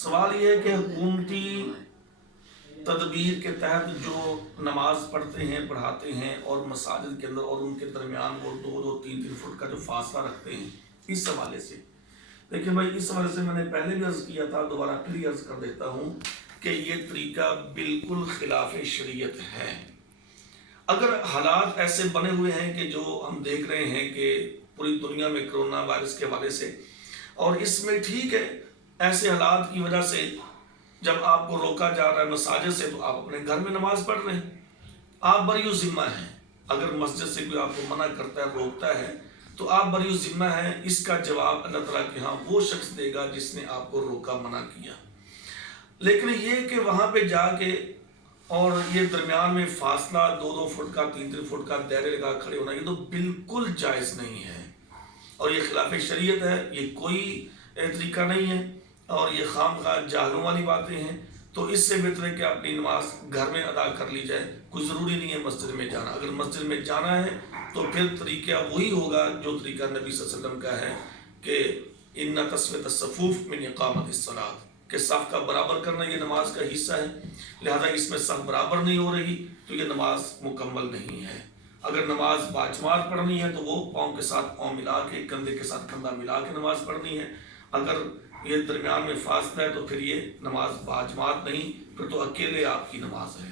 سوال یہ ہے کہ حکومتی تدبیر کے تحت جو نماز پڑھتے ہیں پڑھاتے ہیں اور مساجد کے اندر اور ان کے درمیان وہ 2-2 3-3 فٹ کا جو فاصلہ رکھتے ہیں، اس حوالے سے دیکھیں بھائی، اس حوالے سے میں نے پہلے بھی عرض کیا تھا، دوبارہ پھر ہی عرض کر دیتا ہوں کہ یہ طریقہ بالکل خلاف شریعت ہے۔ اگر حالات ایسے بنے ہوئے ہیں کہ جو ہم دیکھ رہے ہیں کہ پوری دنیا میں کرونا وائرس کے حوالے سے، اور اس میں ٹھیک ہے، ایسے حالات کی وجہ سے جب آپ کو روکا جا رہا ہے مساجد سے تو آپ اپنے گھر میں نماز پڑھ رہے ہیں، آپ بری ذمہ ہیں۔ اگر مسجد سے کوئی آپ کو منع کرتا ہے، روکتا ہے، تو آپ بری ذمہ ہیں۔ اس کا جواب اللہ تعالیٰ کے ہاں وہ شخص دے گا جس نے آپ کو روکا، منع کیا۔ لیکن یہ کہ وہاں پہ جا کے اور یہ درمیان میں فاصلہ 2-2 فٹ کا 3-3 فٹ کا دائرے لگا کھڑے ہونا، یہ تو بالکل جائز نہیں ہے اور یہ خلاف شریعت ہے۔ یہ کوئی طریقہ نہیں ہے اور یہ خواہ جاہلوں والی باتیں ہیں۔ تو اس سے بہتر ہے کہ اپنی نماز گھر میں ادا کر لی جائے، کوئی ضروری نہیں ہے مسجد میں جانا۔ اگر مسجد میں جانا ہے تو پھر طریقہ وہی ہوگا جو طریقہ نبی صلی اللہ علیہ وسلم کا ہے کہ ان تسویۃ الصفوف من اقامت الصلاۃ، کہ صف کا برابر کرنا یہ نماز کا حصہ ہے، لہذا اس میں صف برابر نہیں ہو رہی تو یہ نماز مکمل نہیں ہے۔ اگر نماز باجماعت پڑھنی ہے تو وہ پاؤں کے ساتھ پاؤں ملا کے، کندھے کے ساتھ کندھا ملا کے نماز پڑھنی ہے۔ اگر یہ درمیان میں فاصلہ ہے تو پھر یہ نماز باجماعت نہیں، پھر تو اکیلے آپ کی نماز ہے۔